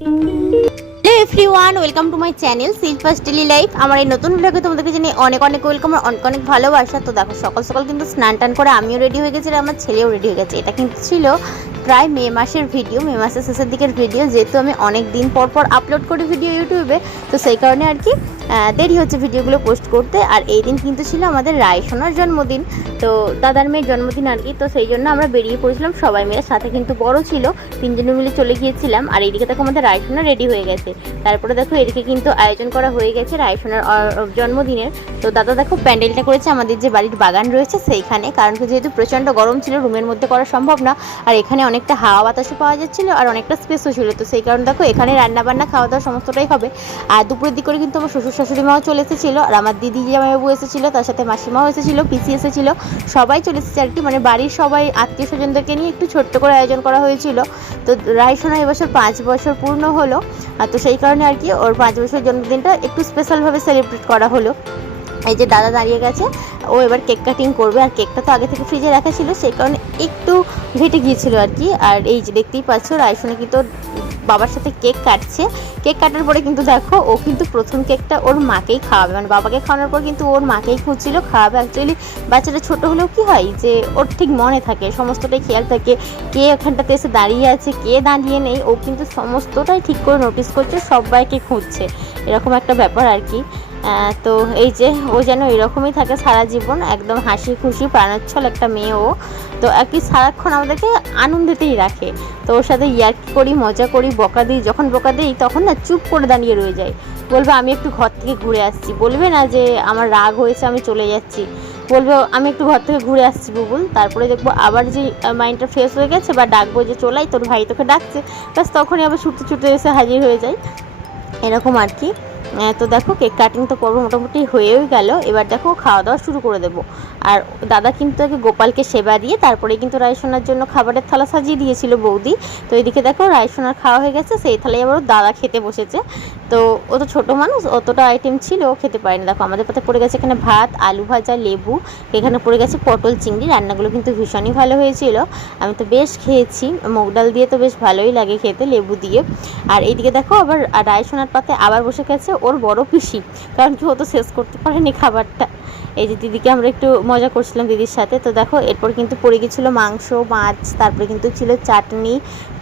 Hello everyone, welcome to my channel Shilpa's daily life. আমার এই নতুন ভিডিওকে তোমাদেরকে জানিয়ে অনেক অনেক ওয়েলকাম আর অনেক অনেক ভালোবাসা। তো দেখো, সকাল সকাল কিন্তু স্নান টান করে আমিও রেডি হয়ে গেছি আর আমার ছেলেও রেডি হয়ে গেছে। এটা কিন্তু ছিল প্রায় মে মাসের ভিডিও, মে মাসের শেষের দিকের ভিডিও। যেহেতু আমি অনেক দিন পর পর আপলোড করি ভিডিও ইউটিউবে, তো সেই কারণে আর কি দেরি হচ্ছে ভিডিওগুলো পোস্ট করতে। আর এই দিন কিন্তু ছিল আমাদের রায়সোনার জন্মদিন, তো দাদার মেয়ের জন্মদিন আর কি। তো সেই জন্য আমরা বেরিয়ে পড়েছিলাম সবাই মিলে, সাথে কিন্তু বড় ছিল, তিনজনে মিলে চলে গিয়েছিলাম। আর এইদিকে দেখো আমাদের রায়সোনা রেডি হয়ে গেছে। তারপরে দেখো এদিকে কিন্তু আয়োজন করা হয়ে গেছে রায়সোনার জন্মদিনের। তো দাদা দেখো প্যান্ডেলটা করেছে আমাদের যে বাড়ির বাগান রয়েছে সেইখানে, কারণ যেহেতু প্রচণ্ড গরম ছিল, রুমের মধ্যে করা সম্ভব না। আর এখানে অনেকটা হাওয়া বাতাসও পাওয়া যাচ্ছিলো আর অনেকটা স্পেসও ছিল, তো সেই কারণে দেখো এখানে রান্নাবান্না খাওয়া দাওয়া সমস্তটাই হবে। আর দুপুরের দিক করে কিন্তু আমার শ্বশুর শাশুড়ি মাও চলে এসেছিলো, আর আমার দিদি জামাইবাবু এসেছিলো, তার সাথে মাসিমাও এসেছিলো, পিসি এসেছিলো, সবাই চলে এসেছে আর কি। মানে বাড়ির সবাই আত্মীয় স্বজনদেরকে নিয়ে একটু ছোট্ট করে আয়োজন করা হয়েছিল। তো রায়সোনা এবছর 5 বছর পূর্ণ হলো, তো সেই কারণে আর কি ওর 5 বছর জন্মদিনটা একটু স্পেশালভাবে সেলিব্রেট করা হলো। এই যে দাদা দাঁড়িয়ে গেছে, ও এবার কেক কাটিং করবে। আর কেকটা তো আগে থেকে ফ্রিজে রাখা ছিল, সেই কারণে একটু ঘেটে গিয়েছিল আর কি। আর এই যে দেখতেই পাচ্ছ রায়সোনা কিন্তু বাবার সাথে কেক কাটছে। কেক কাটার পরে কিন্তু দেখো ও কিন্তু প্রথম কেকটা ওর মাকেই খাওয়াবে, মানে বাবাকে খাওয়ানোর পর কিন্তু ওর মাকেই খুঁজছিল খাওয়াবে। অ্যাকচুয়ালি বাচ্চাটা ছোটো হলেও কি হয় যে ওর ঠিক মনে থাকে, সমস্তটাই খেয়াল থাকে, কে ওখানটাতে এসে দাঁড়িয়ে আছে, কে দাঁড়িয়ে নেই, ও কিন্তু সমস্তটাই ঠিক করে নোটিস করছে, সবাইকে খুঁজছে, এরকম একটা ব্যাপার আর কি। তো এই যে ও যেন এরকমই থাকে সারা জীবন, একদম হাসি খুশি প্রাণোচ্ছল একটা মেয়ে ও। তো আর কি সারাক্ষণ আমাদেরকে আনন্দেতেই রাখে। তো ওর সাথে ইয়ার্কি করি, মজা করি, বকা দিই। যখন বকা দিই তখন না চুপ করে দাঁড়িয়ে রয়ে যায়, বলবে আমি একটু ঘর থেকে ঘুরে আসছি। বলবে না যে আমার রাগ হয়েছে আমি চলে যাচ্ছি, বলবে আমি একটু ঘর থেকে ঘুরে আসছি বুবুল। তারপরে দেখবো আবার যে মাইন্ডটা ফ্রেশ হয়ে গেছে বা ডাকবো যে চলাই তোর ভাই তোকে ডাকছে, ব্যাস তখনই আবার ছুটতে ছুটে এসে হাজির হয়ে যায়, এরকম আর কি। তো দেখো কেক কাটিং তো পর্ব মোটামুটি হয়েই গেল, এবার দেখো খাওয়া দাওয়া শুরু করে দেবো। আর দাদা কিন্তু আগে গোপালকে সেবা দিয়ে তারপরে কিন্তু রায়সোনার জন্য খাবারের থালা সাজিয়ে দিয়েছিল বৌদি। তো এদিকে দেখো রায়সোনার খাওয়া হয়ে গেছে, সেই থালায় আবার দাদা খেতে বসেছে। তো ও তো ছোটো মানুষ, অতটা আইটেম ছিল ও খেতে পারেনি। দেখো আমাদের পাতে পড়ে গেছে এখানে ভাত, আলু ভাজা, লেবু, এখানে পড়ে গেছে পটল চিংড়ি। রান্নাগুলো কিন্তু ভীষণই ভালো হয়েছিল, আমি তো বেশ খেয়েছি। মুগ ডাল দিয়ে তো বেশ ভালোই লাগে খেতে, লেবু দিয়ে। আর এইদিকে দেখো আবার রায়সোনার পাতে আবার বসে গেছে ওর বড় পিসি, কারণ কি ও তো শেষ করতে পারেনি খাবারটা। এই যে দিদিকে আমরা একটু মজা করছিলাম দিদির সাথে। তো দেখো এরপর কিন্তু পড়ে গেছিলো মাংস, মাছ, তারপরে কিন্তু ছিল চাটনি,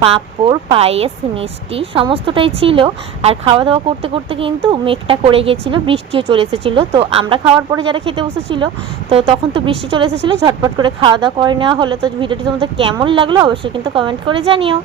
পাঁপড়, পায়েস, মিষ্টি, সমস্তটাই ছিল। আর খাওয়া দাওয়া করতে করতে কিন্তু মেঘটা করে গেছিলো, বৃষ্টিও চলে এসেছিলো। তো আমরা খাওয়ার পরে যারা খেতে বসেছিল, তো তখন তো বৃষ্টি চলে এসেছিলো, ঝটপট করে খাওয়া দাওয়া করে নেওয়া হলো। তো ভিডিওটি তোমাদের কেমন লাগলো অবশ্যই কিন্তু কমেন্ট করে জানিও।